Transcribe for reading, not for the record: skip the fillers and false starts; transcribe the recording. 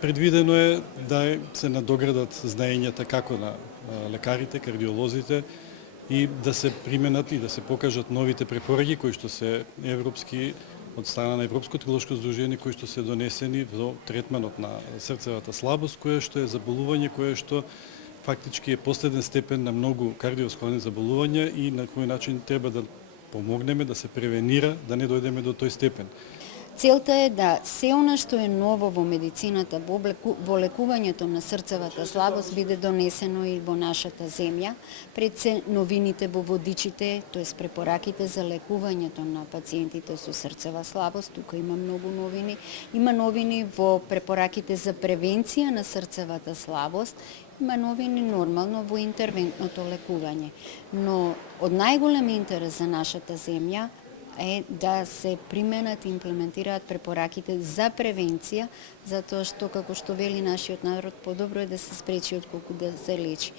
Предвидено е да се надоградат знаењата како на лекарите, кардиолозите и да се применат и да се покажат новите препораки кои што се европски од страна на Европското теолошко здружение кои што се донесени во третманот на срцевата слабост, кое што е заболување кое што фактички е последен степен на многу кардиоваскуларни заболувања и на кој начин треба да помогнеме да се превенира да не дојдеме до тој степен. Целта е да се она што е ново во медицината, во лекувањето на срцевата слабост биде донесено и во нашата земја. Пред се новините во водичите, тоест препораките за лекувањето на пациентите со срцева слабост, тука има многу новини. Има новини во препораките за превенција на срцевата слабост, има новини нормално во интервентното лекување. Но од најголем интерес за нашата земја е да се применат и имплементираат препораките за превенција, затоа што, како што вели нашиот народ, подобро е да се спречи отколку да се лечи.